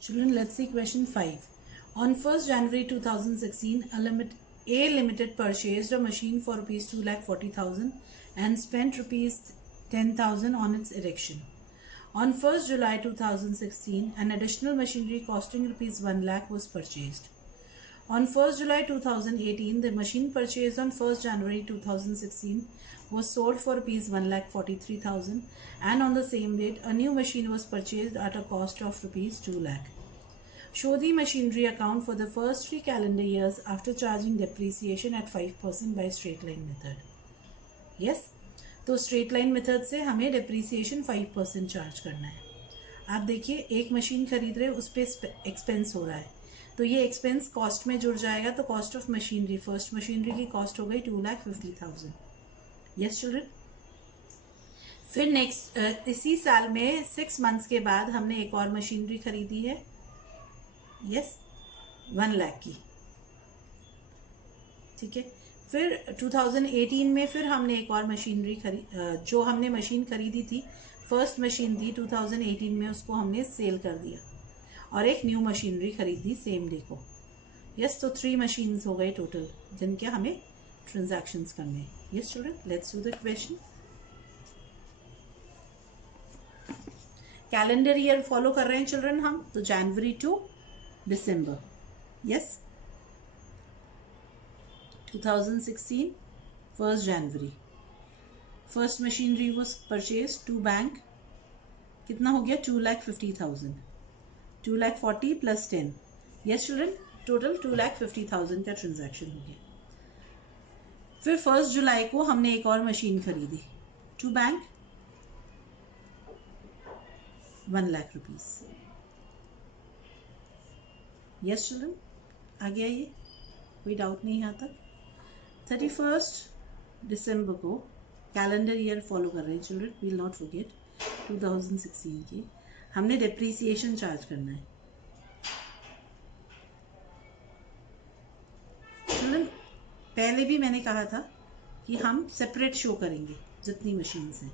Children, let's see question 5. On 1st January 2016, A Limited purchased a machine for rupees 2,40,000 and spent rupees 10,000 on its erection. On 1st July 2016, an additional machinery costing rupees 1 lakh was purchased. On 1st July 2018, the machine purchased on 1st January 2016 was sold for rupees 1,43,000 and on the same date, a new machine was purchased at a cost of rupees 2 lakh. Show the machinery account for the first 3 calendar years after charging depreciation at 5% by straight line method. Yes, तो straight line method से हमें depreciation 5% charge करना है. आप देखिए एक machine खरीद रहे उस पर एक्सपेंस हो रहा है, तो ये एक्सपेंस कॉस्ट में जुड़ जाएगा. तो cost of machinery, first machinery की कॉस्ट हो गई 2,50,000. Yes children. फिर नेक्स्ट इसी साल में 6 मंथ्स के बाद हमने एक और मशीनरी खरीदी है. यस, 1 लाख की. ठीक है. फिर 2018 में फिर हमने एक और मशीनरी जो हमने मशीन खरीदी थी, फर्स्ट मशीन थी 2018 में, उसको हमने सेल कर दिया और एक न्यू मशीनरी खरीदी सेम डे को. यस, तो 3 मशीन्स हो गए टोटल जिनके हमें ट्रांजैक्शंस करने हैं. Yes children, let's do the question. Calendar year follow कर रहे हैं चिल्ड्रन हम, तो जनवरी to December. Yes, 2016 1st January. First machinery was purchased to bank. कितना हो गया 2,50,000. 2,40,000 plus 10. Yes children, total 2,50,000 का ट्रांजैक्शन हो गया. फिर 1st जुलाई को हमने एक और मशीन खरीदी to bank 1 lakh rupees. Yes children, आ गया ये, कोई डाउट नहीं यहाँ तक. 31st दिसंबर को कैलेंडर ईयर फॉलो कर रहे हैं चिल्ड्रन, विल नॉट फॉरगेट. 2016 की हमने डेप्रीसिएशन चार्ज करना है. चिल्ड्रन, पहले भी मैंने कहा था कि हम सेपरेट शो करेंगे जितनी मशीन्स हैं.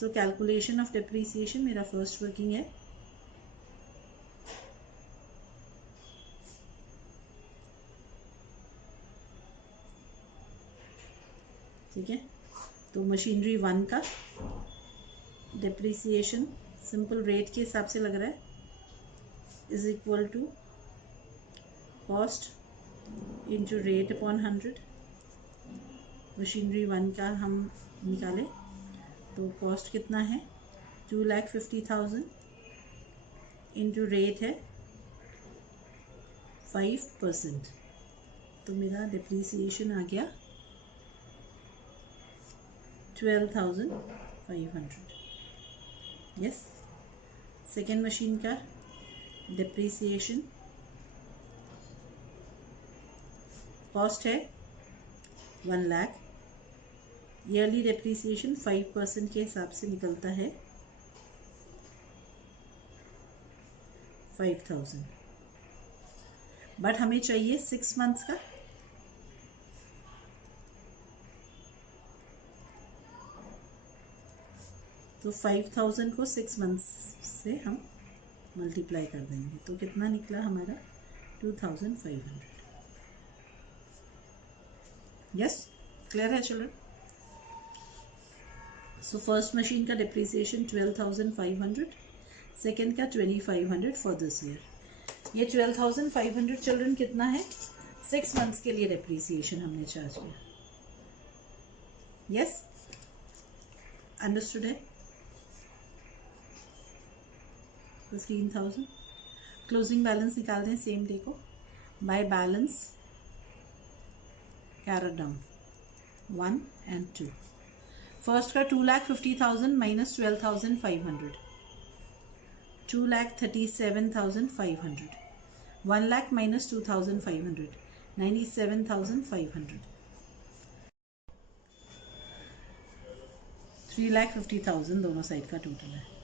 सो कैलकुलेशन ऑफ डेप्रीसिएशन मेरा फर्स्ट वर्किंग है. ठीक है, तो मशीनरी 1 का डेप्रीसिएशन सिंपल रेट के हिसाब से लग रहा है, is equal to cost into rate upon 100. Machinery 1 का हम निकालें तो कॉस्ट कितना है 2,50,000 इंटू रेट है 5%. तो मेरा डेप्रीसिएशन आ गया 12,500. यस, सेकेंड मशीन का डेप्रीसिएशन कॉस्ट है 1 लाख. ईयरली डेप्रीसिएशन 5% के हिसाब से निकलता है 5,000. बट हमें चाहिए 6 मंथ्स का, तो 5,000 को 6 मंथ्स से हम मल्टीप्लाई कर देंगे तो कितना निकला हमारा 2,500. यस, क्लियर है चिल्ड्रन. सो फर्स्ट मशीन का डिप्रिसिएशन 12,500, सेकेंड का 2,500 फॉर दिस ईयर. ये 12,500 चिल्ड्रन कितना है 6 मंथ्स के लिए डिप्रिसिएशन हमने चार्ज किया. यस, अंडरस्टूड है. 15,000. क्लोजिंग बैलेंस निकाल दें सेम डे को. By balance carried down 1 and 2. First का 2,50,000 माइनस 12,500, 2,37,500. 1 लाख माइनस 2,500, 97,500. 3,50,000 दोनों साइड का टोटल है.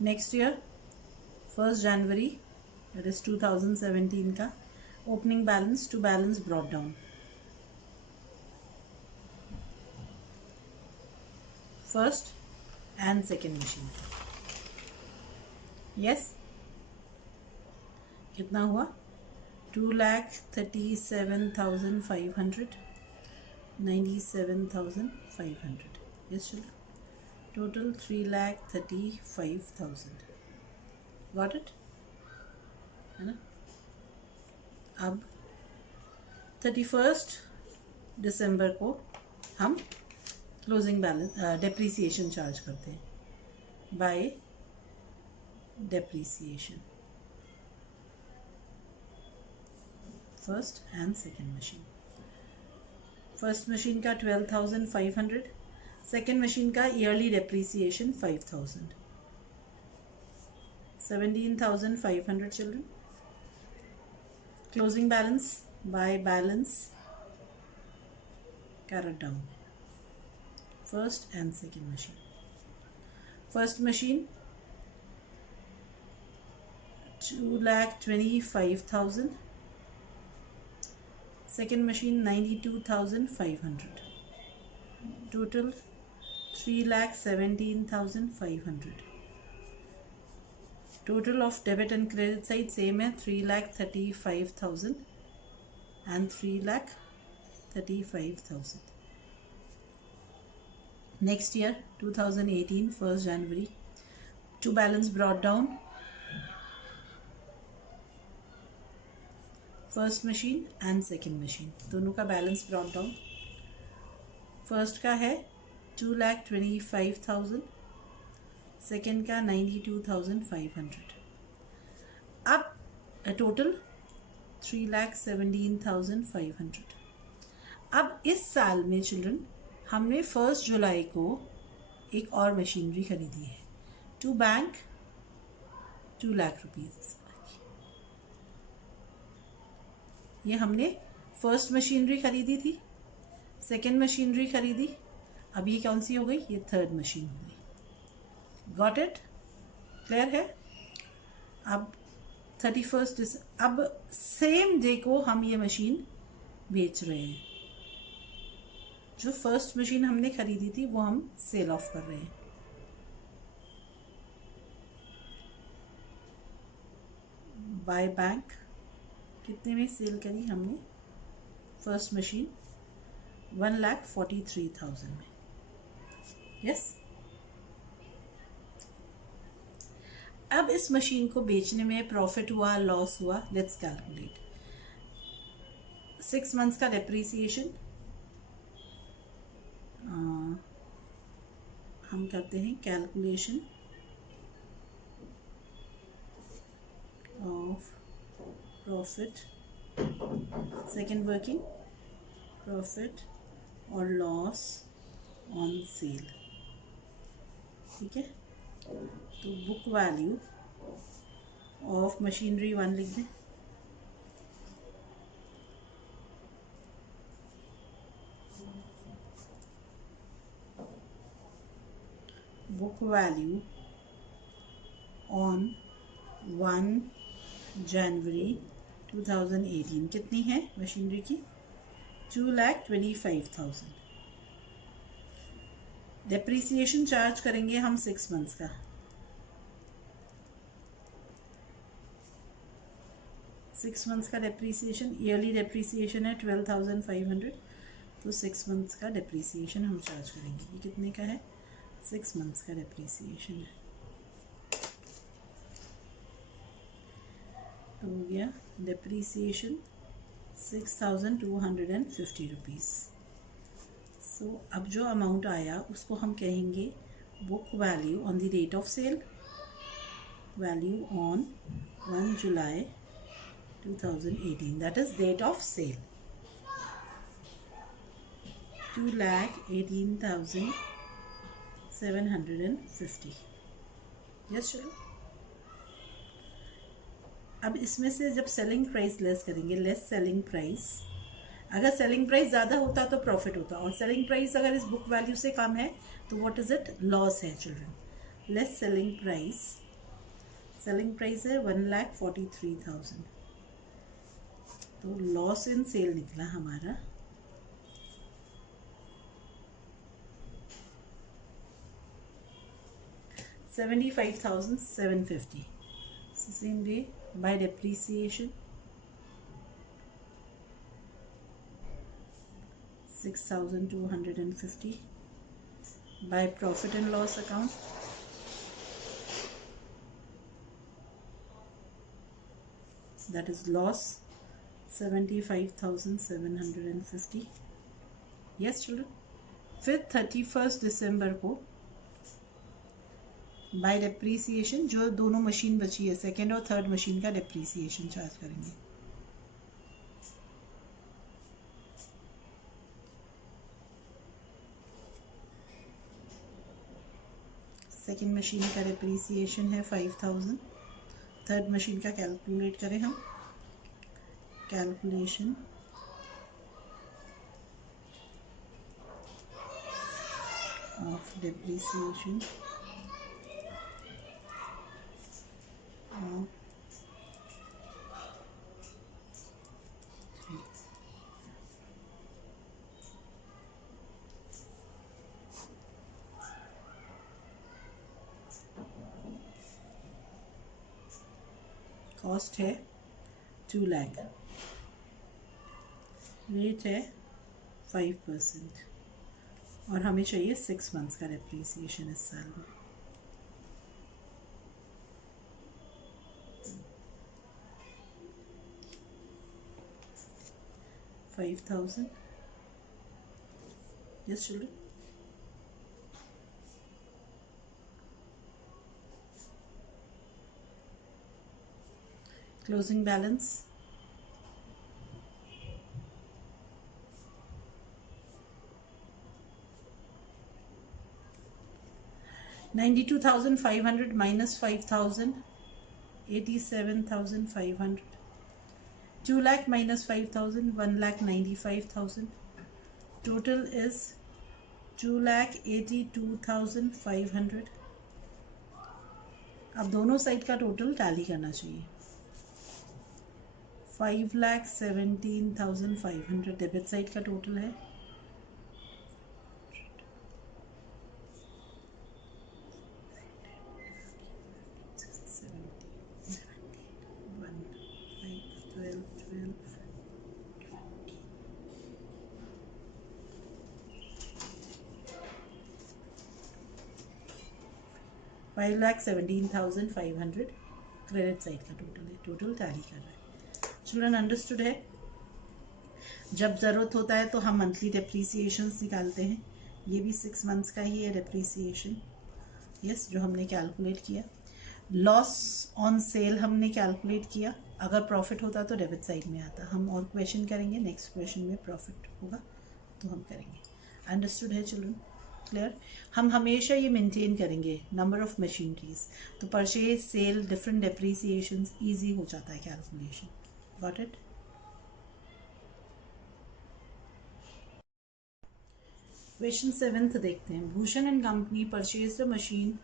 Next year 1st January that is 2017 का opening balance to balance brought down. First and second machine का। यस, कितना हुआ? 2,37,500, 97,500। यस चलो, टोटल 3,35,000। गॉट इट, है ना? अब 31 दिसंबर को हम क्लोजिंग बैलेंस डेप्रीसिएशन चार्ज करते हैं by depreciation, first and second machine. First machine का 12,500, सेकेंड मशीन का yearly depreciation 5,000, 17,500 children. Closing balance by balance carried down, first and second machine. First machine 2,25,000, second machine 92,500, total 3,17,500. Total of debit and credit side same है, 3,35,000 and 3,35,000. Next year 2018 1st January, to balance brought down. First machine and second machine दोनों का balance brought down. First का है 2,25,000, second का 92,500। अब total 3,17,500। अब इस साल में चिल्ड्रन हमने 1 जुलाई को एक और मशीनरी खरीदी है टू बैंक 2 लाख रुपीज़। ये हमने फर्स्ट मशीनरी खरीदी थी, सेकेंड मशीनरी खरीदी, अब ये कौन सी हो गई? ये थर्ड मशीन हो गई। Got it? क्लियर है? अब 31 अब सेम डे को हम ये मशीन बेच रहे हैं। जो फर्स्ट मशीन हमने खरीदी थी वो हम सेल ऑफ कर रहे हैं। बाय बैंक कितने में सेल करी हमने? फर्स्ट मशीन 1,43,000 में। यस, अब इस मशीन को बेचने में प्रॉफिट हुआ, लॉस हुआ, लेट्स कैलकुलेट। 6 मंथ्स का डेप्रीसिएशन हम करते हैं calculation of profit, second working profit और लॉस ऑन सेल। ठीक है, तो बुक वैल्यू ऑफ मशीनरी 1 लिख दें। बुक वैल्यू ऑन 1 जनवरी 2018 कितनी है मशीनरी की? 2,25,000। डेप्रीसिएशन चार्ज करेंगे हम 6 मंथ्स का। सिक्स मंथ्स का डेप्रीसिएशन, ईयरली डेप्रीसिएशन है 12,500, तो 6 मंथ्स का डेप्रीसिएशन हम चार्ज करेंगे। ये कितने का है? 6 मंथ्स का डेप्रीसिएशन है। तो हो गया डेप्रीसिएशन 6,250 रुपीज़। सो अब जो अमाउंट आया उसको हम कहेंगे book value on the date of sale, value on 1 July 2018, that is date of sale, 2,18,750। Yes चलो, अब इसमें से जब सेलिंग प्राइस लेस करेंगे, लेस सेलिंग प्राइस, अगर सेलिंग प्राइस ज़्यादा होता तो प्रॉफिट होता, और सेलिंग प्राइस अगर इस बुक वैल्यू से कम है तो व्हाट इज़ इट? लॉस है children. Less selling price, selling price है 1,43,000, तो लॉस इन सेल निकला हमारा 75,750. So same way, by depreciation 6,250. By profit and loss account that is loss 75,750. yes children. फिर 31 दिसंबर को बाय डेप्रीसिएशन जो दोनों मशीन बची है, सेकेंड और थर्ड मशीन का डेप्रीसिएशन चार्ज करेंगे. सेकेंड मशीन का डेप्रीसिएशन है 5,000. थर्ड मशीन का कैलकुलेट करें हम. Calculation of depreciation of cost है 2 लाख. रेट है 5% और हमें चाहिए 6 मंथ्स का डेप्रीसिएशन इस साल में. $5,000. yes children. Closing balance 92,500 minus 5,000 87,500. 2 lakh minus 5,000 1,95,000. Total is 2,82,500. अब दोनों साइड का टोटल टैली करना चाहिए. 5,17,500 डेबिट साइड का टोटल है. $5,17,500 क्रेडिट साइड का टोटल है. टोटल टैली कर रहा है. चिल्ड्रन अंडरस्टूड है. जब ज़रूरत होता है तो हम मंथली डेप्रीसिएशंस निकालते हैं. ये भी 6 मंथ्स का ही है डेप्रीसिएशन. यस जो हमने कैलकुलेट किया. लॉस ऑन सेल हमने कैलकुलेट किया. अगर प्रॉफिट होता तो डेबिट साइड में आता. हम और क्वेश्चन करेंगे. नेक्स्ट क्वेश्चन में प्रॉफिट होगा तो हम करेंगे. अंडरस्टूड है चिल्ड्रन. क्लियर. हम हमेशा ये मेंटेन करेंगे नंबर ऑफ मशीनरीज. तो परचेज सेल डिफरेंट डेप्रीसिएशंस ईजी हो जाता है कैलकुलेशन. Got it. क्वेश्चन 7 देखते हैं. Bhushan and company purchase the machine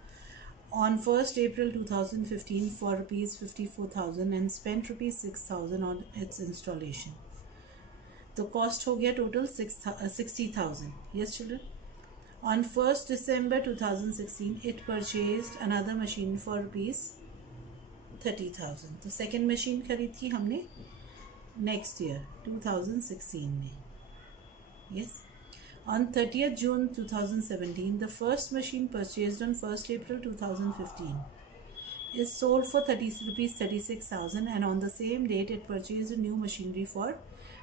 on 1st April 2015 for rupees 54,000 and spent rupees 6,000 on its installation. तो कॉस्ट हो गया total 60,000. yes children. On 1st December 2016 it purchased another machine for rupees 30,000. तो second machine खरीदी हमने next year 2016 में. yes. On 30th June 2017, the first machine purchased on 1st April 2015 is sold for rupees 36,000 and on the same date it purchased a new machinery for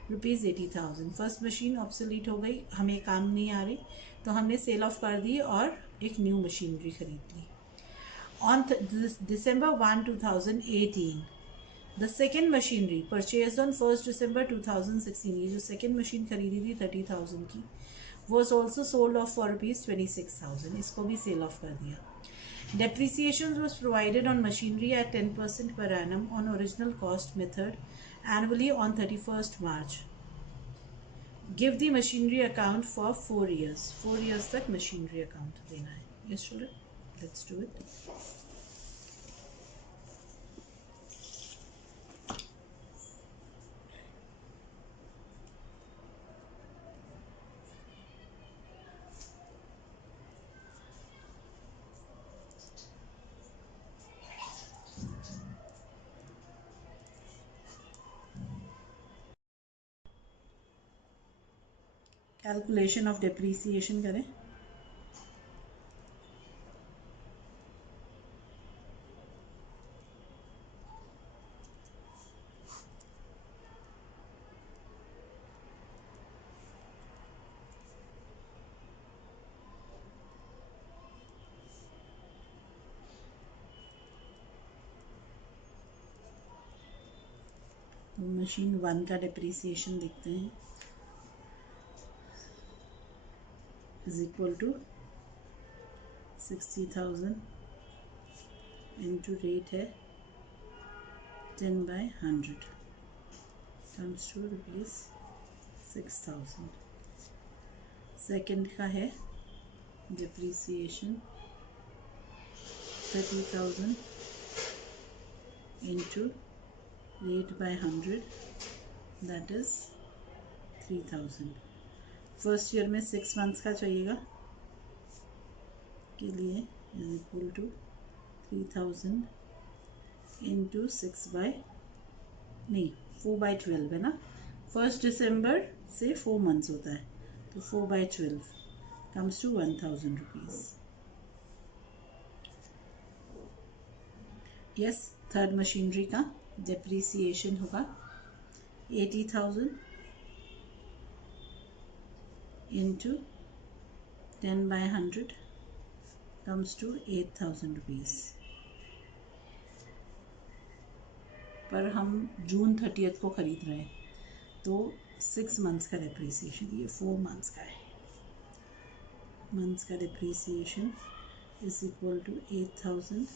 rupees 80,000. First machine obsolete हो गई, हमें काम नहीं आ रही तो हमने cell of कर दी और एक न्यू मशीनरी खरीद ली. On December 1, 2018, the second machinery purchased on 1st December 2016, ये जो सेकेंड मशीन खरीदी थी 30,000 की was also sold off for rupees 26,000. इसको भी सेल ऑफ कर दिया. Depreciation was provided on machinery at 10% per annum on original cost method annually on 31st March. Give the machinery account for 4 years. 4 years तक machinery account देना है. Yes children, let's do it. Calculation of depreciation करें। Machine 1 का depreciation देखते हैं, is equal to 60,000 into rate है 10/100 comes to ₹6,000। Second का है depreciation 30,000 into rate by 100 that is 3,000। First year में 6 मंथ्स का चाहिएगा के लिए इज इक्वल टू 3,000 इंटू 4/12 है ना, 1 दिसंबर से 4 मंथ्स होता है, तो 4/12 comes to 1,000 rupees. Yes, third machinery का डेप्रीसिएशन होगा 80,000 इंटू 10/100 कम्स टू 8,000 रुपीज़। पर हम जून 30 को ख़रीद रहे हैं, तो 6 मंथ्स का डेप्रीसिएशन, ये 4 मंथ्स का है। मंथ्स का depreciation is equal to 8,000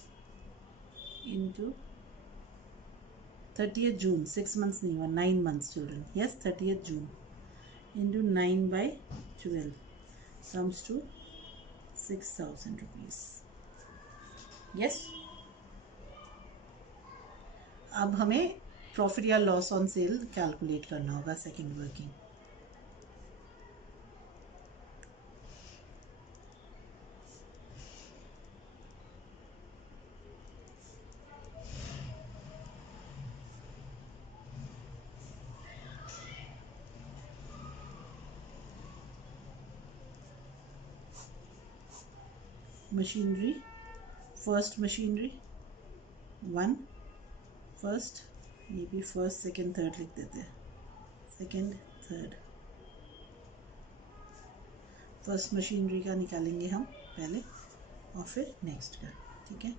into 30 June, 6 months नहीं हुआ, 9 months children, yes 30 June into 9/12 comes to 6,000 rupees. Yes, अब हमें प्रॉफिट या लॉस ऑन सेल कैलकुलेट करना होगा second working. Machinery, first machinery 1, first, ये भी फर्स्ट सेकेंड थर्ड लिख देते हैं, सेकेंड थर्ड। फर्स्ट मशीनरी का निकालेंगे हम पहले और फिर नेक्स्ट का, ठीक है।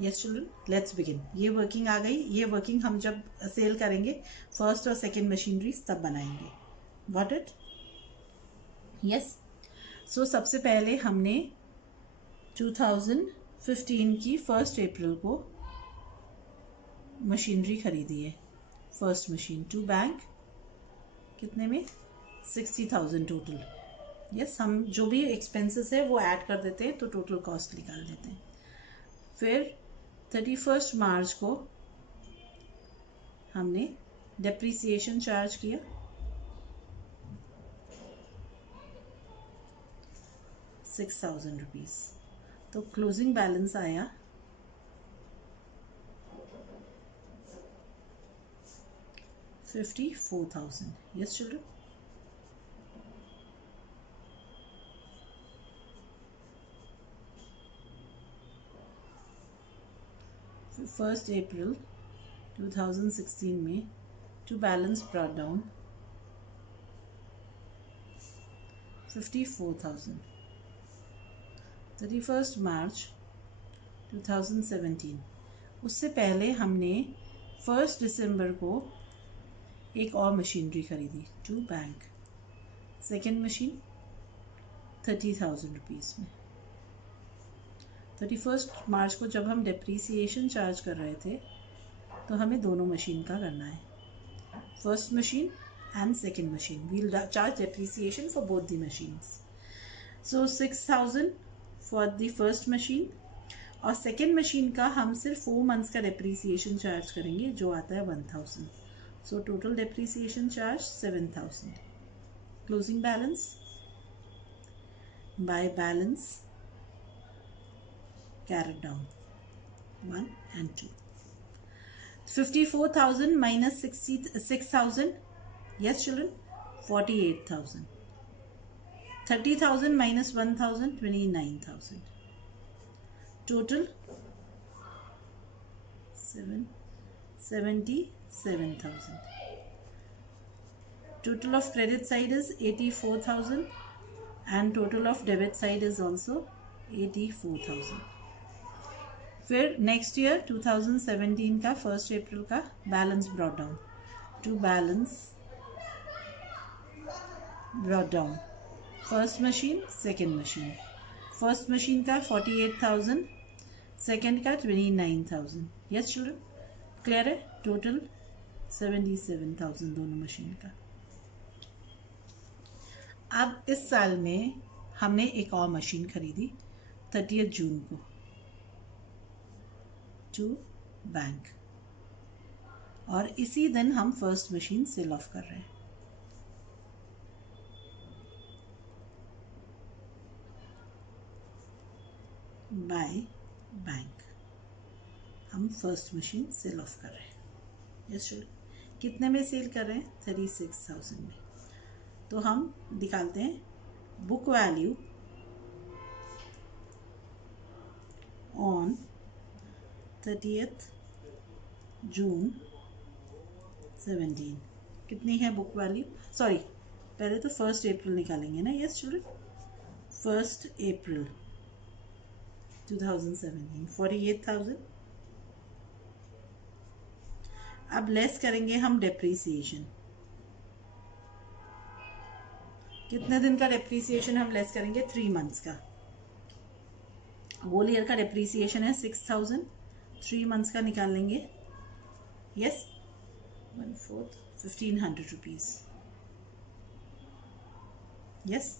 Yes children, let's begin. ये वर्किंग आ गई, ये वर्किंग हम जब सेल करेंगे फर्स्ट और सेकेंड मशीनरीज तब बनाएंगे। Got it? यस। सो सबसे पहले हमने 2015 की 1 अप्रैल को मशीनरी खरीदी है, फर्स्ट मशीन टू बैंक, कितने में 60,000 टोटल। यस, हम जो भी एक्सपेंसेस है वो ऐड कर देते हैं तो टोटल कॉस्ट निकाल देते हैं। फिर 31 मार्च को हमने डेप्रीसिएशन चार्ज किया, ₹6,000, तो क्लोजिंग बैलेंस आया 54,000। यस चिल्ड्रन, फर्स्ट अप्रैल 2016 में टू बैलेंस ब्रॉट डाउन 54,000। 31 मार्च 2017, उससे पहले हमने 1 दिसंबर को एक और मशीनरी खरीदी to bank, second machine 30,000 rupees में। 31 मार्च को जब हम डेप्रीसिएशन चार्ज कर रहे थे तो हमें दोनों मशीन का करना है, first machine and second machine, we'll charge depreciation for both the machines. So 6,000 for the first machine, और सेकेंड मशीन का हम सिर्फ 4 मंथ्स का डेप्रीसिएशन चार्ज करेंगे जो आता है 1,000। So total depreciation charge 7,000। Closing balance by balance carried down 1 and 2, 54,000 minus 6,000 Yes, children, 48,000. 30,000 minus 1,000, 29,000. Total 77,000. Total of credit side is 84,000 and total of debit side is also 84,000. फिर next year 2017 का 1 April का balance brought down to balance brought down first machine second machine. First machine का 48,000, second का 29,000. Yes children, clear है? Total 77,000 दोनों machine का. अब इस साल में हमने एक और मशीन खरीदी 30 जून को टू बैंक, और इसी दिन हम फर्स्ट मशीन सेल ऑफ कर रहे हैं. बाय बैंक हम फर्स्ट मशीन सेल ऑफ कर रहे हैं. यस चिल्ड्रन, कितने में सेल कर रहे हैं? 36,000 में. तो हम निकालते हैं बुक वैल्यू ऑन 30th जून 17. कितनी है बुक वैल्यू? सॉरी, पहले तो 1 अप्रैल निकालेंगे ना. यस चिल्ड्रन, 1 अप्रैल 2017 48,000. अब लेस करेंगे हम डेप्रीसिएशन. कितने दिन का डेप्रीसिएशन हम लेस करेंगे? 3 मंथ्स का. होल ईयर का डेप्रीसिएशन है 6,000, 3 मंथ्स का निकाल लेंगे. Yes, 1/4 1,500 rupees. यस,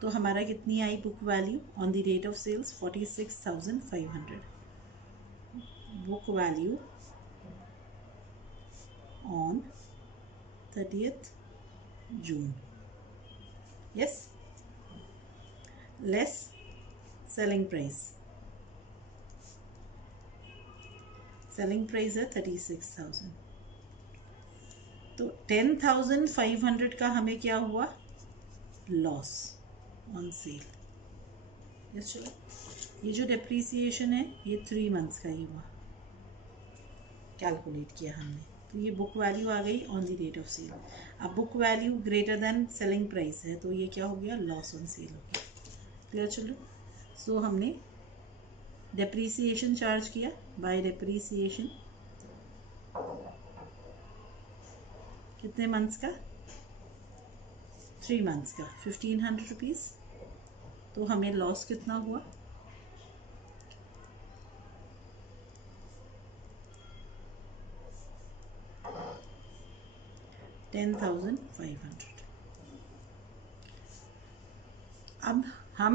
तो हमारा कितनी आई book value on the date of sales? 46,500. Book value on 30th June. Yes, less selling price. Selling price है 36,000. तो 10,500 का हमें क्या हुआ? Loss on sale. यस चलो, ये जो डेप्रीसिएशन है ये 3 मंथ्स का ही हुआ, कैलकुलेट किया हमने. तो ये बुक वैल्यू आ गई on the date of sale. अब book value greater than selling price है, तो ये क्या हो गया? लॉस ऑन सेल हो गया. क्लियर चलो? सो हमने डेप्रीसिएशन चार्ज किया. बाय डेप्रीसिएशन कितने मंथ्स का? 3 मंथ्स का 1,500 रुपीज़. तो हमें लॉस कितना हुआ? 10,500. अब हम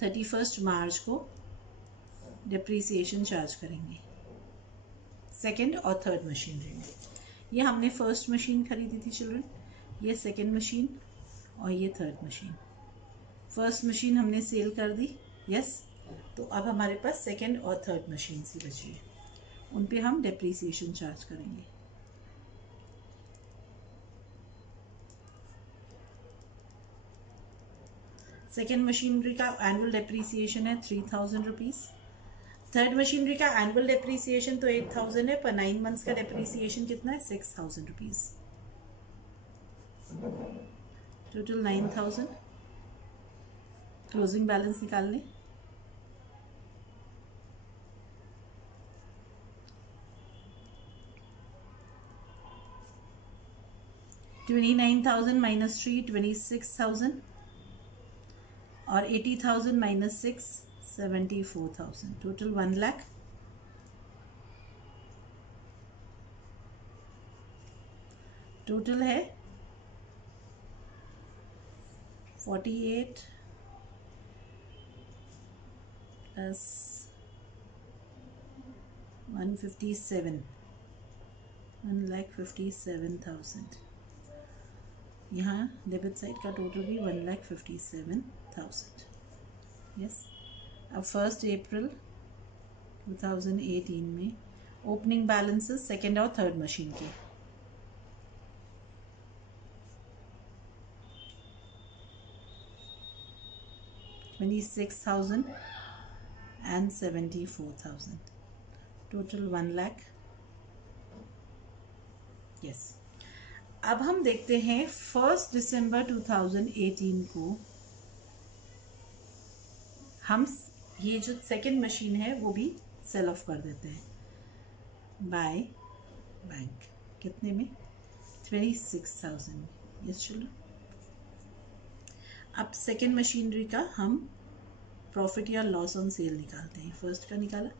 31 मार्च को डेप्रीसिएशन चार्ज करेंगे सेकेंड और थर्ड मशीनरी में. ये हमने फर्स्ट मशीन खरीदी थी चिल्ड्रन, ये सेकेंड मशीन और ये थर्ड मशीन. फर्स्ट मशीन हमने सेल कर दी. यस, तो अब हमारे पास सेकेंड और थर्ड मशीन सी बची है, उन पे हम डेप्रीसिएशन चार्ज करेंगे. सेकेंड मशीनरी का एनुअल डेप्रीसिएशन है 3,000 रुपीज़. थर्ड मशीनरी का एनुअल डेप्रीसिएशन तो 8,000 है, पर 9 मंथ्स का डेप्रीसिएशन कितना है? 6,000 रुपीज़. टोटल 9,000. क्लोजिंग बैलेंस निकाल लें. $29,000 माइनस 3 26,000 और 80,000 माइनस 6 74,000. टोटल 1 लाख. टोटल है 48 प्लस 157 1,57,000. यहाँ डेबिट साइड का टोटल भी 1,57,000. यस. अब 1 अप्रैल 2018 में ओपनिंग बैलेंसेस सेकेंड और थर्ड मशीन के 26,000 and 74,000. टोटल 1 लाख. यस. अब हम देखते हैं 1 दिसंबर 2018 को हम ये जो सेकेंड मशीन है वो भी सेल ऑफ कर देते हैं बाय बैंक. कितने में? 26,000 में. यस चलो. अब सेकेंड मशीनरी का हम प्रॉफिट या लॉस ऑन सेल निकालते हैं. फर्स्ट का निकाला,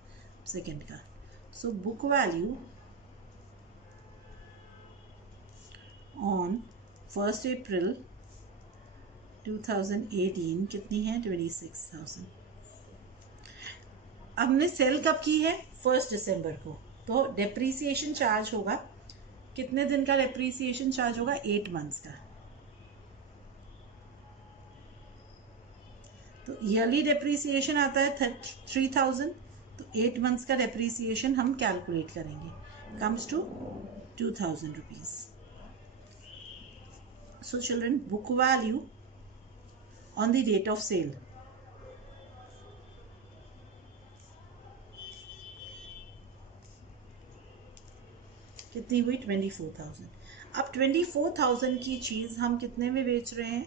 सेकेंड का. सो बुक वैल्यू ऑन 1 अप्रैल 2018 कितनी है? 26,000. हमने सेल कब की है? 1 दिसंबर को. तो डेप्रीसिएशन चार्ज होगा. कितने दिन का डेप्रीसिएशन चार्ज होगा? 8 मंथ्स का. तो ईयरली डेप्रीसिएशन आता है 3,000. तो 8 मंथ्स का डेप्रीसिएशन हम कैलकुलेट करेंगे. Comes to 2,000 rupees. So children, book value on the date of sale कितनी हुई? 24,000. अब 24,000 की चीज़ हम कितने में बेच रहे हैं?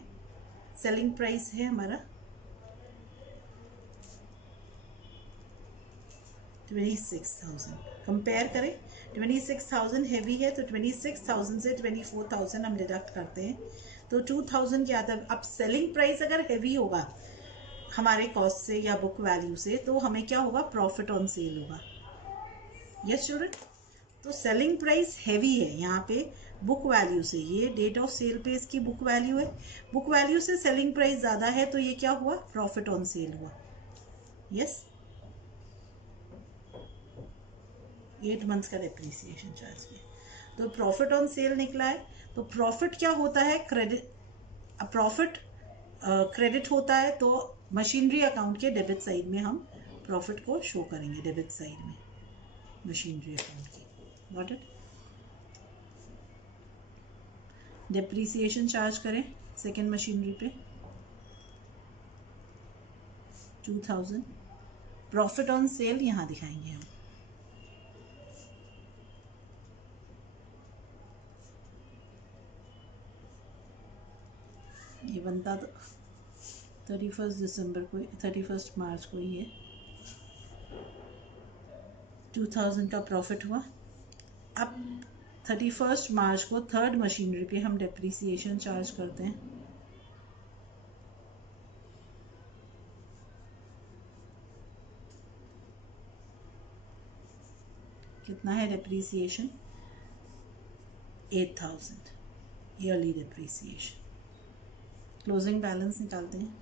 सेलिंग प्राइस है हमारा 26,000. कंपेयर करें, 26,000 हैवी है तो 26,000 से 24,000 हम डिडक्ट करते हैं तो 2,000 क्या आता है? अब सेलिंग प्राइस अगर हैवी होगा हमारे कॉस्ट से या बुक वैल्यू से तो हमें क्या होगा? प्रॉफिट ऑन सेल होगा. Yes student. तो सेलिंग प्राइस हैवी है यहाँ पे बुक वैल्यू से. ये डेट ऑफ सेल पे इसकी बुक वैल्यू है. बुक वैल्यू से सेलिंग प्राइस ज़्यादा है तो ये क्या हुआ? प्रॉफिट ऑन सेल हुआ. यस. 8 मंथ्स का डेप्रीसिएशन चार्ज किया तो प्रॉफिट ऑन सेल निकला है. तो प्रॉफिट क्या होता है? क्रेडिट. प्रॉफिट क्रेडिट होता है तो मशीनरी अकाउंट के डेबिट साइड में हम प्रॉफिट को शो करेंगे. डेबिट साइड में मशीनरी अकाउंट की. Got it. डेप्रीसिएशन चार्ज करें सेकेंड मशीनरी पे 2,000. प्रॉफिट ऑन सेल यहाँ दिखाएंगे हम. ये बनता तो 31 दिसंबर को, 31 मार्च को ही है. 2,000 का प्रॉफिट हुआ. अब 31 मार्च को थर्ड मशीनरी पे हम डेप्रीसिएशन चार्ज करते हैं. कितना है depreciation? 8,000 yearly depreciation. Closing balance निकालते हैं.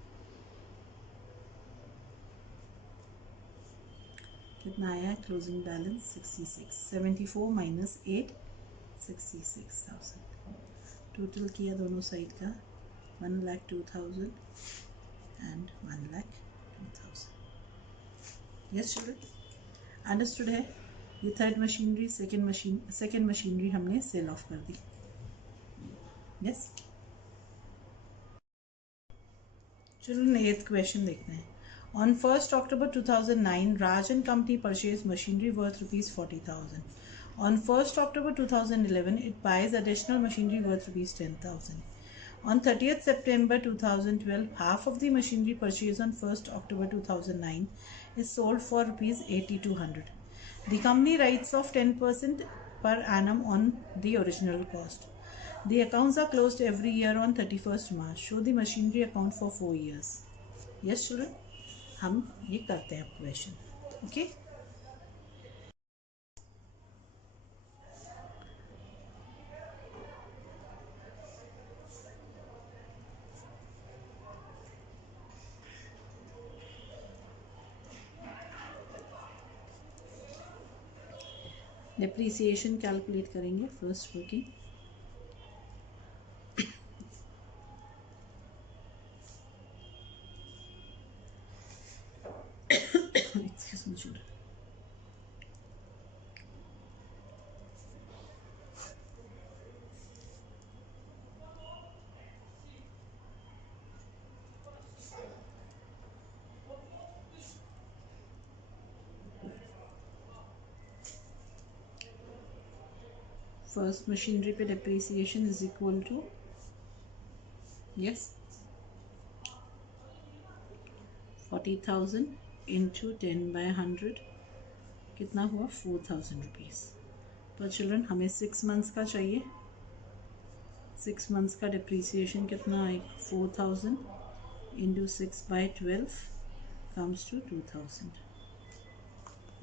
कितना आया क्लोजिंग बैलेंस? 66. 74 माइनस 8, 66,000. टोटल किया दोनों साइड का 1,02,000 एंड 1,02,000. यस स्टूडेंट, अंडरस्टूड है. ये थर्ड मशीनरी, सेकेंड मशीनरी हमने सेल ऑफ कर दी. यस. चलो 8th क्वेश्चन देखते हैं. On 1st October 2009, Raj and Company purchased machinery worth rupees 40,000. On 1st October 2011, it buys additional machinery worth rupees 10,000. On 30th September 2012, half of the machinery purchased on 1st October 2009 is sold for rupees 8,200. The company writes off 10% per annum on the original cost. The accounts are closed every year on 31st March. Show the machinery account for 4 years. Yes children, हम ये करते हैं question. Okay. Depreciation calculate करेंगे first working. Excuse me children. First machinery पे depreciation is equal to, yes, 40,000 into 10/100 कितना हुआ 4,000 rupees. तो children हमें 6 मंथ्स का चाहिए। 6 मंथ्स का डिप्रिसिएशन कितना आएगा 4,000 into 6/12 comes to 2,000।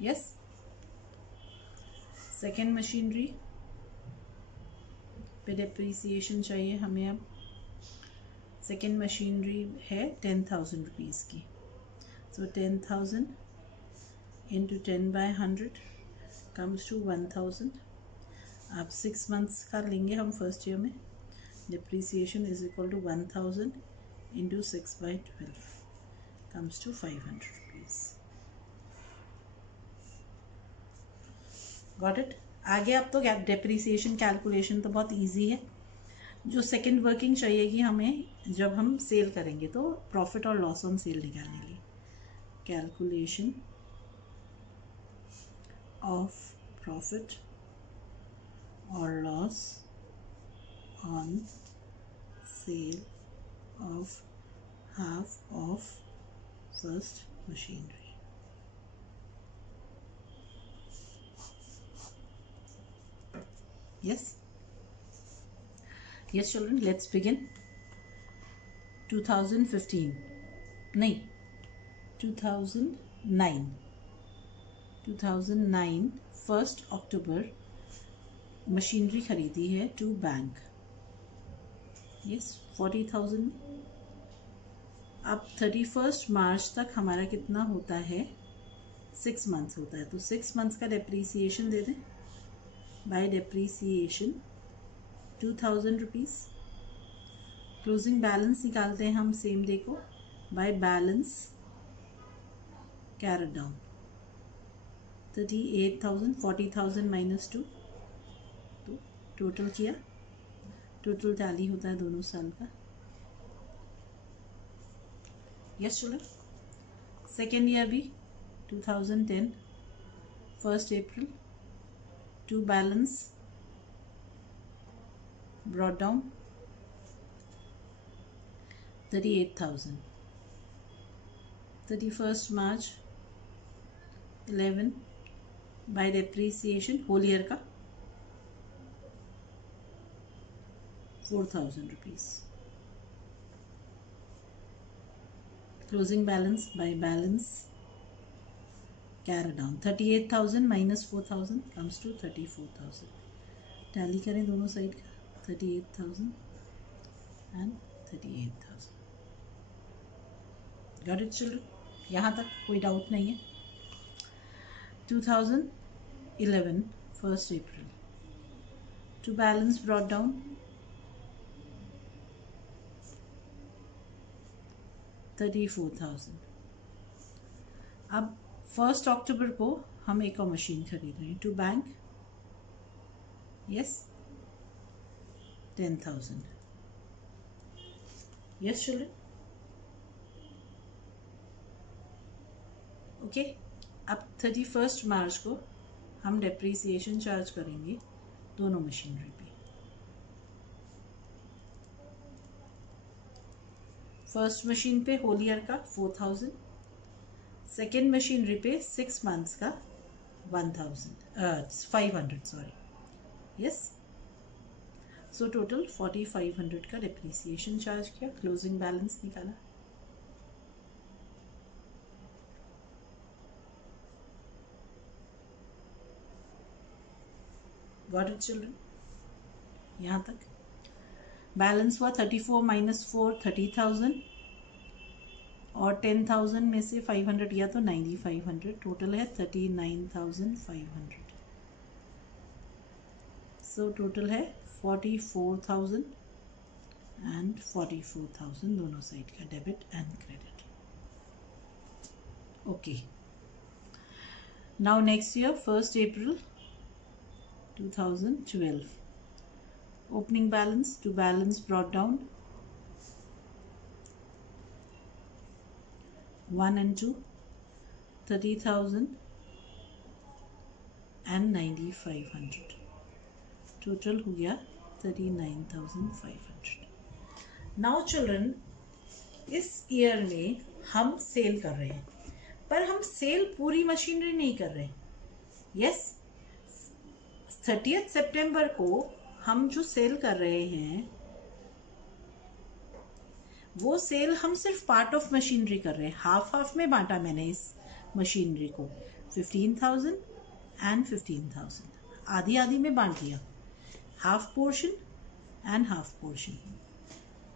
Yes. Second machinery पे डिप्रिसिएशन चाहिए हमें। अब सेकेंड मशीनरी है 10,000 रुपीज़ की। So 10,000 into 10/100 comes to 1,000। अब 6 मंथ्स का लेंगे हम फर्स्ट ईयर में। Depreciation is equal to 1,000 into 6/12 comes to 500 rupees. Got it. आगे अब तो डिप्रिसिएशन कैलकुलेशन तो बहुत इजी है। जो सेकंड वर्किंग चाहिएगी हमें जब हम सेल करेंगे, तो प्रॉफिट और लॉस ऑन सेल निकालने के लिए कैलकुलेशन ऑफ प्रॉफिट और loss on sale of half of first machinery. yes yes children, let's begin. 2015 नहीं 2009 1 अक्टूबर मशीनरी खरीदी है टू बैंक। यस 40,000। अब 31 मार्च तक हमारा कितना होता है 6 मंथ्स होता है। तो 6 मंथ्स का डिप्रिसिएशन दे दें। By depreciation 2,000 rupees. Closing balance निकालते हैं हम सेम डे को by balance carried down. 38,000 40,000 minus 2, तो टोटल किया। टोटल टैली होता है दोनों साल का। Yes children. सेकेंड ईयर भी 2010 1 April to balance brought down 38,000। 31 March 11 by depreciation whole year का 4,000 rupees. Closing balance by balance carry down 38,000 minus 4,000 comes to 34,000। Tally करें दोनों साइड का 38,000 एंड 38,000। Got it children? यहाँ तक कोई डाउट नहीं है। 2011 1 April to balance brought down 34,000। अब 1 अक्टूबर को हम एक और मशीन खरीद रहे हैं to bank. Yes 10,000। Yes children. Okay. अब 31 मार्च को हम डिप्रिसिएशन चार्ज करेंगे दोनों मशीनरी पे। फर्स्ट मशीन पे होल ईयर का 4,000। सेकेंड मशीनरी पे 6 मंथ्स का 500 सॉरी। यस। सो टोटल 4,500 का डिप्रिसिएशन चार्ज किया। क्लोजिंग बैलेंस निकाला। Got it children? यहाँ तक बैलेंस हुआ 34 माइनस 4 30,000 और 10,000 में से 500 किया तो 9,500। टोटल है 39,500। सो टोटल है 44,000 एंड 44,000 दोनों साइड का debit and credit. Okay. Now next year 1 April 2012 opening balance to balance brought down 1 and 2 30,000 and 9,500। Total हो गया 39,500। नाउ चिल्ड्रन, इस ईयर में हम सेल कर रहे हैं, पर हम सेल पूरी मशीनरी नहीं कर रहे। यस, 30 सितंबर को हम जो सेल कर रहे हैं वो सेल हम सिर्फ पार्ट ऑफ मशीनरी कर रहे हैं। हाफ हाफ में बांटा मैंने इस मशीनरी को, 15,000 एंड 15,000, आधी आधी में बांट दिया, half portion and half portion.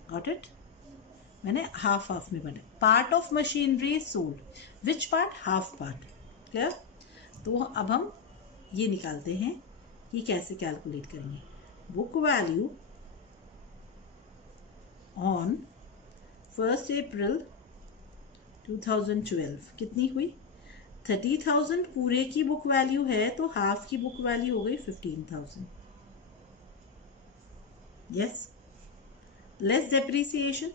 Got it? मैंने हाफ हाफ में बांटा। Part of machinery sold, which part? Half part. Clear? तो अब हम ये निकालते हैं कि कैसे कैलकुलेट करेंगे। बुक वैल्यू ऑन 1 अप्रैल 2012 कितनी हुई? 30,000 पूरे की बुक वैल्यू है, तो हाफ की बुक वैल्यू हो गई 15,000। Yes, less depreciation.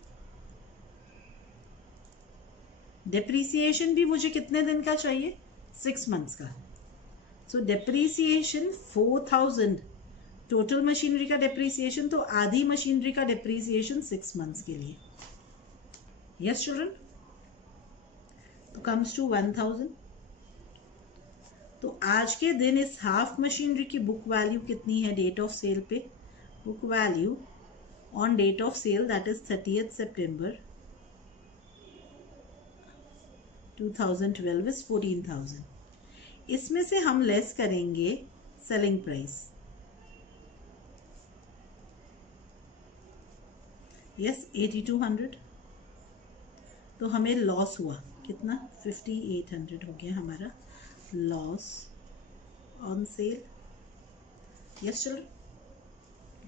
डेप्रीसिएशन भी मुझे कितने दिन का चाहिए? 6 मंथ्स का। सो डेप्रीसिएशन 4,000 टोटल मशीनरी का डेप्रीसिएशन, तो आधी मशीनरी का डेप्रीसिएशन 6 मंथ्स के लिए। यस चिल्ड्रन, तो कम्स टू 1,000। तो आज के दिन इस हाफ मशीनरी की बुक वैल्यू कितनी है डेट ऑफ सेल पे? Book value on date of sale, that is 30th September 2012 is 14,000। इसमें से हम लेस करेंगे सेलिंग प्राइस। यस, 8200। तो हमें लॉस हुआ कितना? 5800 हो गया हमारा loss on sale. Yes children,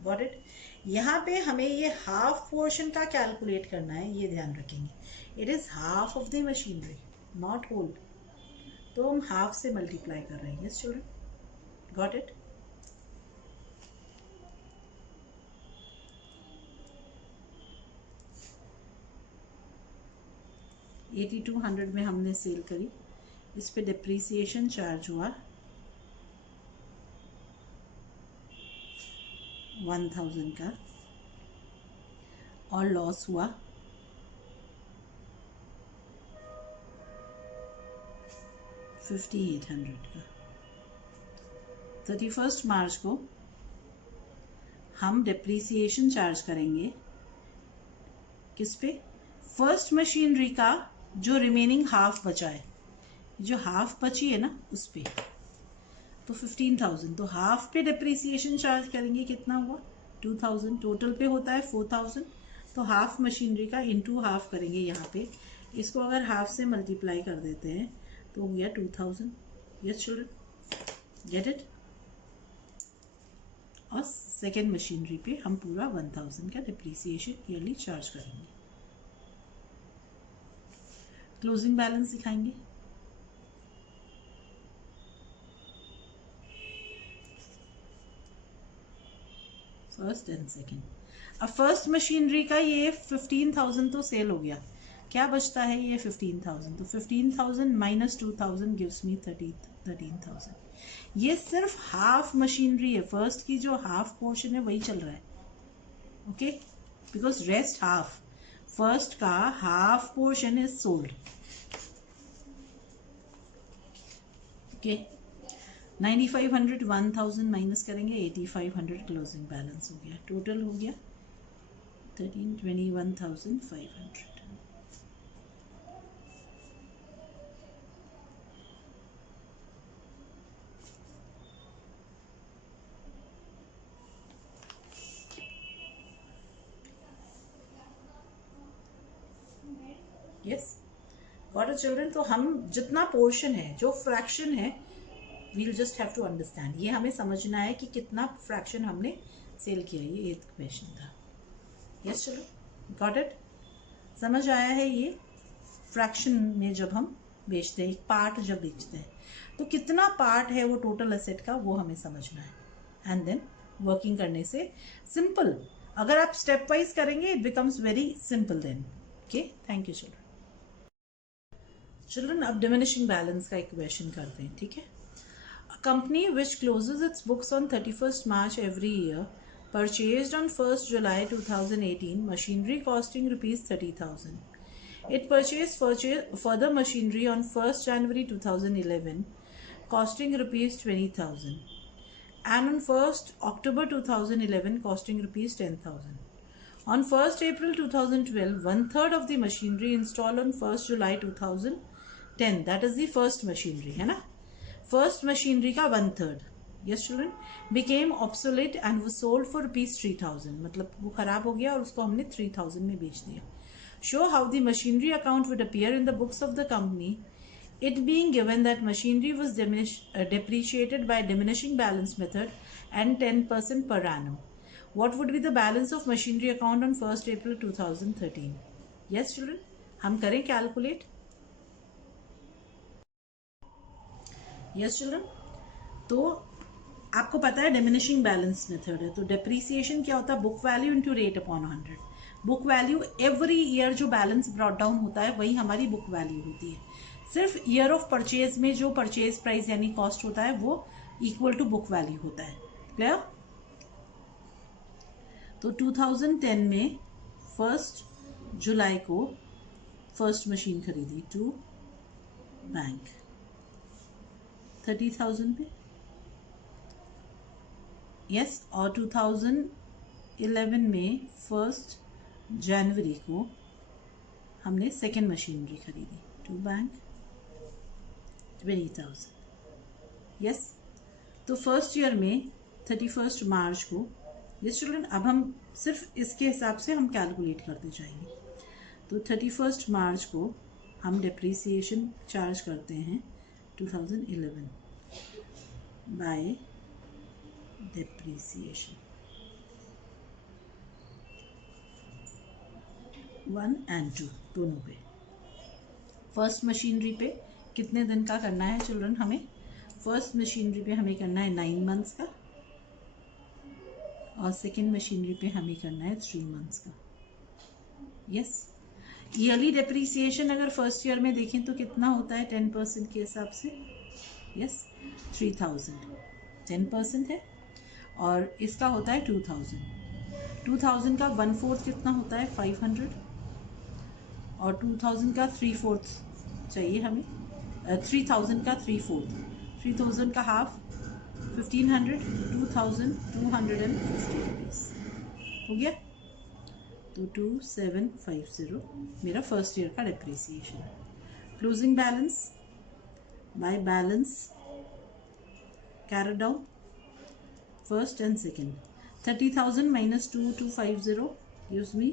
got it? यहाँ पे हमें ये हाफ पोर्शन का कैलकुलेट करना है, ये ध्यान रखेंगे। It is half of the machinery, not whole, तो हम हाफ से मल्टीप्लाई कर रहे हैं। Yes children, got it? $8,200 में हमने सेल करी, इस पे डिप्रिसिएशन चार्ज हुआ 1,000 का, और लॉस हुआ 5,800 का। 31 मार्च को हम डिप्रिसिएशन चार्ज करेंगे किस पे? फर्स्ट मशीनरी का जो रिमेनिंग हाफ बचा है, जो हाफ बची है ना, उस पे, तो 15,000, तो हाफ पे डिप्रिसिएशन चार्ज करेंगे। कितना हुआ? 2,000। टोटल पे होता है 4,000, तो हाफ मशीनरी का इंटू हाफ करेंगे यहाँ पे। इसको अगर हाफ से मल्टीप्लाई कर देते हैं तो हो गया 2,000। Yes children, get it? और सेकेंड मशीनरी पे हम पूरा 1,000 का डिप्रिसिएशन ईयरली चार्ज करेंगे। क्लोजिंग बैलेंस दिखाएंगे। First and second. अब फर्स्ट मशीनरी का ये 15,000 तो सेल हो गया, क्या बचता है? ये 15,000, तो 15,000 माइनस 2,000 गिव्स मी 13,000। ये सिर्फ हाफ मशीनरी है, फर्स्ट की जो हाफ पोर्शन है वही चल रहा है। Okay, because rest half, first का half portion is sold. Okay, 9,500 1,000 minus करेंगे, 8,500 क्लोजिंग बैलेंस हो गया। टोटल हो गया 21,500। Yes, got it children? तो हम जितना पोर्शन है, जो फ्रैक्शन है, we'll just have to understand. ये हमें समझना है कि कितना फ्रैक्शन हमने सेल किया। ये 8th क्वेश्चन था। यस चलो, गॉट इट? समझ आया है? ये फ्रैक्शन में जब हम बेचते हैं, एक पार्ट जब बेचते हैं, तो कितना पार्ट है वो टोटल एसेट का, वो हमें समझना है। एंड देन वर्किंग करने से सिंपल, अगर आप स्टेप वाइज करेंगे it becomes very simple then. Okay, thank you children. Children, अब डिमिनिशिंग बैलेंस का इक्वेशन करते हैं, ठीक है? company which closes its books on 31st March every year purchased on 1st July 2018 machinery costing rupees 30,000. It purchased further machinery on 1st January 2011 costing rupees 20,000 and on 1st October 2011 costing rupees 10,000. On 1st April 2012, one-third of the machinery installed on 1st July 2010, that is the first machinery, है ना? First machinery का one-third, yes children, became obsolete and was sold for rupees 3,000. मतलब वो खराब हो गया और उसको हमने 3,000 में बेच दिया. Show how the machinery account would appear in the books of the company, it being given that machinery was depreciated by diminishing balance method and 10% per annum. What would be the balance of machinery account on 1st April 2013? Yes children, हम करें calculate. Yes children, तो आपको पता है diminishing balance method है, तो depreciation क्या होता है? Book value into rate upon 100. Book value every year जो बैलेंस ब्रॉट डाउन होता है वही हमारी बुक वैल्यू होती है. सिर्फ ईयर ऑफ परचेज में जो परचेज प्राइस यानी कॉस्ट होता है वो इक्वल टू बुक वैल्यू होता है. क्लियर? तो 2010 में 1 जुलाई को फर्स्ट मशीन खरीदी टू बैंक 30,000 पे. यस, और 2011 में 1 जनवरी को हमने सेकेंड मशीनरी खरीदी टू बैंक 20,000. यस, तो फर्स्ट ईयर में 31 मार्च को. यस चिल्ड्रन, अब हम सिर्फ इसके हिसाब से हम कैलकुलेट करते जाएंगे. तो 31 मार्च को हम डेप्रीसिएशन चार्ज करते हैं 2011 बाय डेप्रीसिएशन 1 and 2 दोनों पे. फर्स्ट मशीनरी पे कितने दिन का करना है चिल्ड्रन? हमें फर्स्ट मशीनरी पे हमें करना है 9 मंथ्स का और सेकेंड मशीनरी पे हमें करना है 3 मंथ्स का. यस, ईयरली डेप्रीसिएशन अगर फर्स्ट ईयर में देखें तो कितना होता है 10% के हिसाब से? यस, 3,000 10% है और इसका होता है 2,000 का 1/4 कितना होता है? 500 और 2,000 का 3/4 चाहिए हमें. 3,000 का 3/4, 3,000 का हाफ 1,500, 2,250 रुपीज़ हो गया. तो 2,750 मेरा फर्स्ट ईयर का depreciation. Closing balance by balance carry down first and second. 30,000 minus 2,250 gives me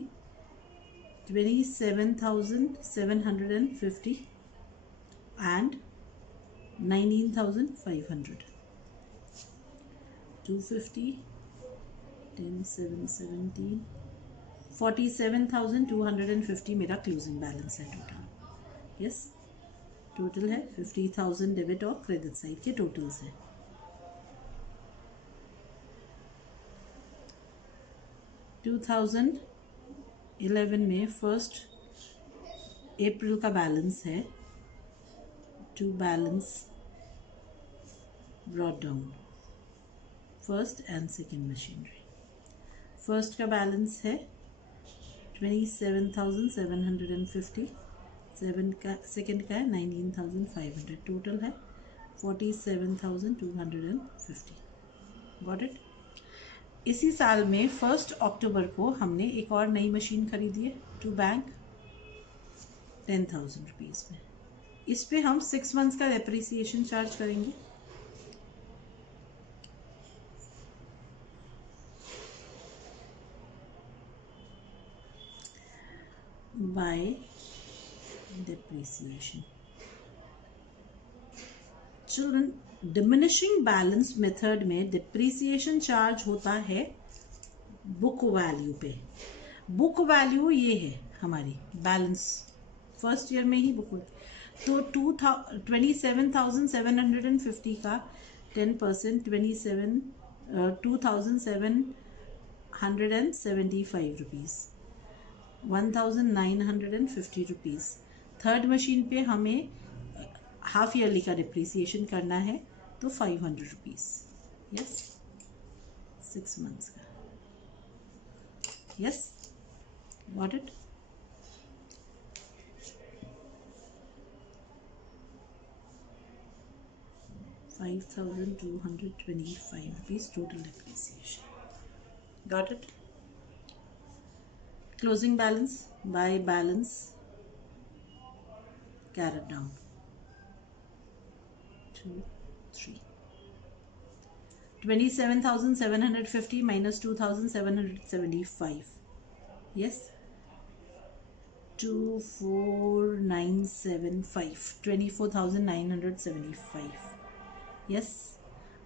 27,750 and 19,500. 250 10 7 17 47,250 मेरा क्लोजिंग बैलेंस है टोटल. यस, टोटल है 50,000 डेबिट और क्रेडिट साइड के टोटल्स हैं. टू 2011 में 1 अप्रैल का बैलेंस है to balance brought down first and second machinery. First का बैलेंस है 27,750, सेकेंड का है 19,500. टोटल है 47,250. Got it? इसी साल में 1 अक्टूबर को हमने एक और नई मशीन खरीदी है टू बैंक 10,000 रुपीज़ में. इस पे हम 6 मंथ्स का डेप्रीसिएशन चार्ज करेंगे. By depreciation. Children, diminishing balance method में डिप्रीसिएशन चार्ज होता है बुक वैल्यू पे. बुक वैल्यू ये है हमारी बैलेंस फर्स्ट ईयर में ही बुक. तो 27,750 का 10% 2,775 रुपीज़ 1,950 रुपीज़. थर्ड मशीन पे हमें हाफ ईयरली का डिप्रीसिएशन करना है तो 500 रुपीज़, यस 6 मंथ्स का, yes got it. ₹5,225 total depreciation. Got it? Closing balance by balance carried down. 2, 3. 27,750 minus 2,775. Yes. 24,975. 24,975. Yes.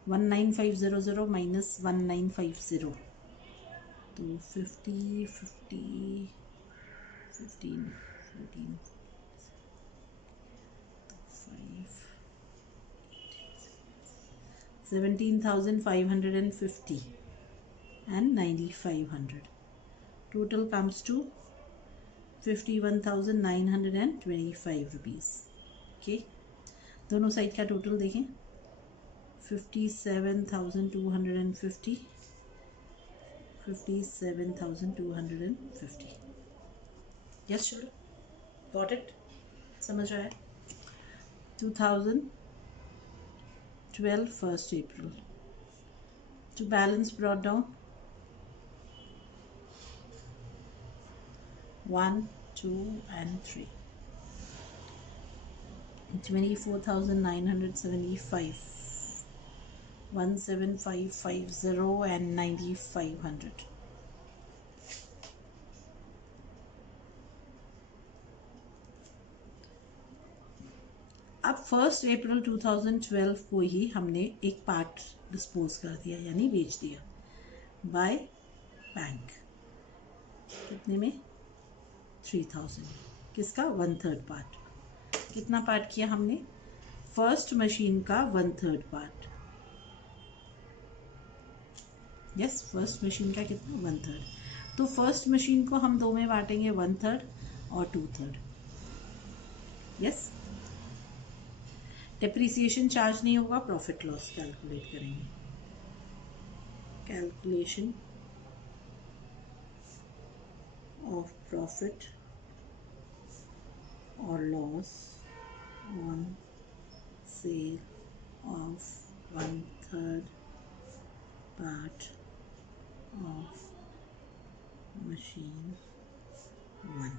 19500 minus 1950. तो 50, 50, 15, 14, 5, 17,550 and 9,500. Total comes to 51,925 rupees. Okay, दोनों side का टोटल देखें, 57,250, 57,250. Yes, children, got it? समझ रहा है? 2012 1st April. To balance brought down 1, 2 and 3. 24,975, 17,550 and 9,500. अब 1 अप्रैल 2012 को ही हमने एक पार्ट डिस्पोज कर दिया, यानी बेच दिया बाय बैंक। कितने में? 3,000। किसका? 1/3 पार्ट। कितना पार्ट किया हमने? फर्स्ट मशीन का 1/3 पार्ट। यस, फर्स्ट मशीन का कितना? 1/3। तो फर्स्ट मशीन को हम दो में बांटेंगे, 1/3 और 2/3। यस, डेप्रिसिएशन चार्ज नहीं होगा, प्रॉफिट लॉस कैलकुलेट करेंगे। कैलकुलेशन ऑफ प्रॉफिट और loss on sale of 1/3 part of machine 1।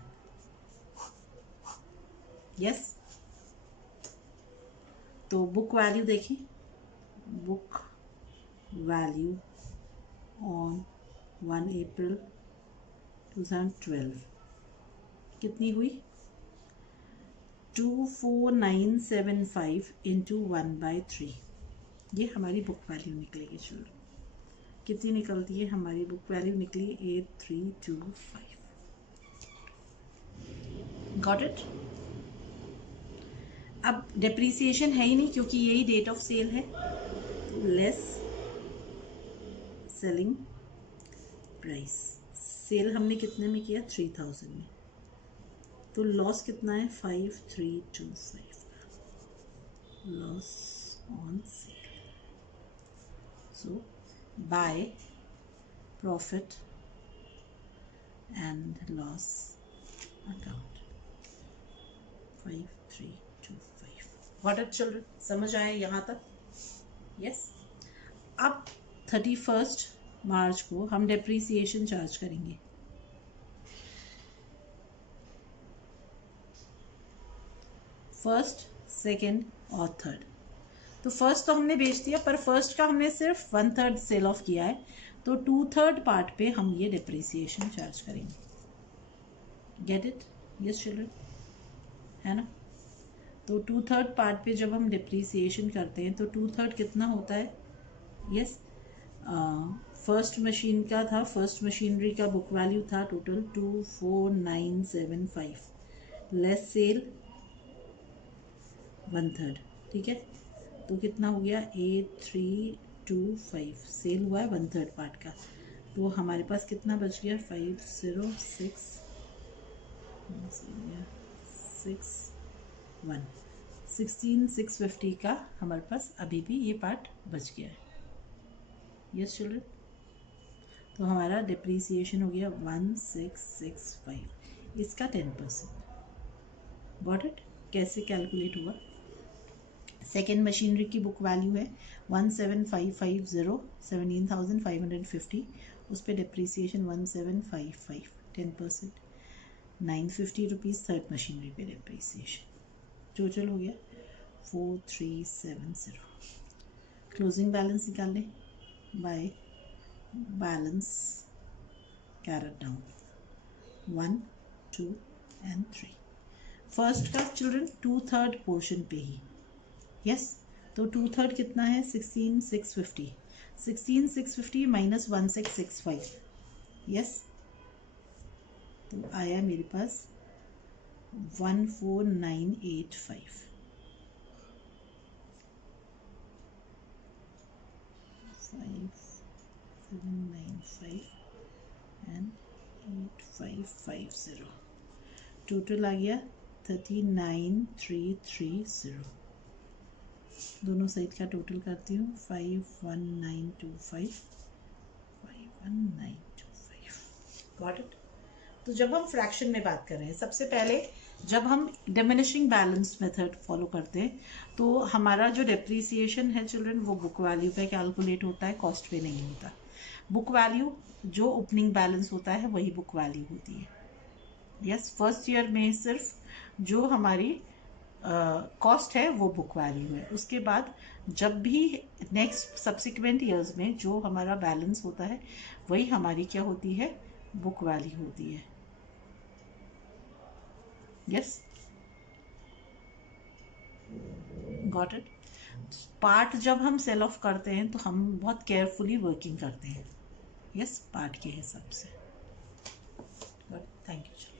Yes, तो बुक वैल्यू देखिए, बुक वैल्यू ऑन 1 अप्रैल 2012 कितनी हुई? 24,975 इंटू 1/3। ये हमारी बुक वैल्यू निकलेगी। चलो, कितनी निकलती है हमारी बुक वैल्यू? निकली 8325। Got it? अब डेप्रीसिएशन है ही नहीं क्योंकि यही डेट ऑफ सेल है, लेस सेलिंग प्राइस। सेल हमने कितने में किया? 3,000 में। तो लॉस कितना है? 5,325 loss on sale. So by profit and loss account 5,325। What it children? समझ आए यहाँ तक? यस। अब 31 मार्च को हम डेप्रीसिएशन चार्ज करेंगे। फर्स्ट, सेकेंड और थर्ड। तो फर्स्ट तो हमने बेच दिया, पर फर्स्ट का हमने सिर्फ 1/3 सेल ऑफ किया है, तो 2/3 पार्ट पे हम ये डेप्रीसिएशन चार्ज करेंगे। Get it? यस चिल्ड्रन, है ना? तो 2/3 पार्ट पे जब हम डेप्रीसिएशन करते हैं तो 2/3 कितना होता है? यस, फर्स्ट मशीन का था, फर्स्ट मशीनरी का बुक वैल्यू था टोटल 24,975 लेस सेल 1/3। ठीक है, तो कितना हो गया? 8325। सेल हुआ है 1/3 पार्ट का, तो हमारे पास कितना बच गया? 50661 16,650 का हमारे पास अभी भी ये पार्ट बच गया है। यस चिल्ड्रन, तो हमारा डिप्रिसिएशन हो गया 1665, इसका 10%। Got it? कैसे कैलकुलेट हुआ? सेकेंड मशीनरी की बुक वैल्यू है 17,550, 17,550, उस पर डिप्रिसिएशन 1755, 10%, 950 रुपीज़ थर्ड मशीनरी पे डिप्रिसिएशन, टोटल हो गया 4370। क्लोजिंग बैलेंस निकाल लें bye balance carried down 1, 2 and 3। First का चिल्ड्रन 2/3 पोर्शन पे ही, यस तो 2/3 कितना है 16,650, 16,650 माइनस 1665, यस तो आया मेरे पास 14,985, 5795 एंड 8550, टोटल आ गया 39,330। दोनों साइड का टोटल करती हूँ 51925, 51925। Got it? तो जब हम फ्रैक्शन में बात कर रहे हैं, सबसे पहले जब हम डिमिनिशिंग बैलेंस मेथड फॉलो करते हैं तो हमारा जो डिप्रिसिएशन है चिल्ड्रन वो बुक वैल्यू पे कैलकुलेट होता है, कॉस्ट पे नहीं होता। बुक वैल्यू जो ओपनिंग बैलेंस होता है वही बुक वैल्यू होती है। यस, फर्स्ट ईयर में सिर्फ जो हमारी कॉस्ट है वो बुक वैल्यू है, उसके बाद जब भी नेक्स्ट सब्सिक्वेंट ईयर्स में जो हमारा बैलेंस होता है वही हमारी क्या होती है, बुक वैल्यू होती है। Yes, got it? पार्ट जब हम सेल ऑफ करते हैं तो हम बहुत केयरफुली वर्किंग करते हैं, यस पार्ट के हिसाब से। Thank you.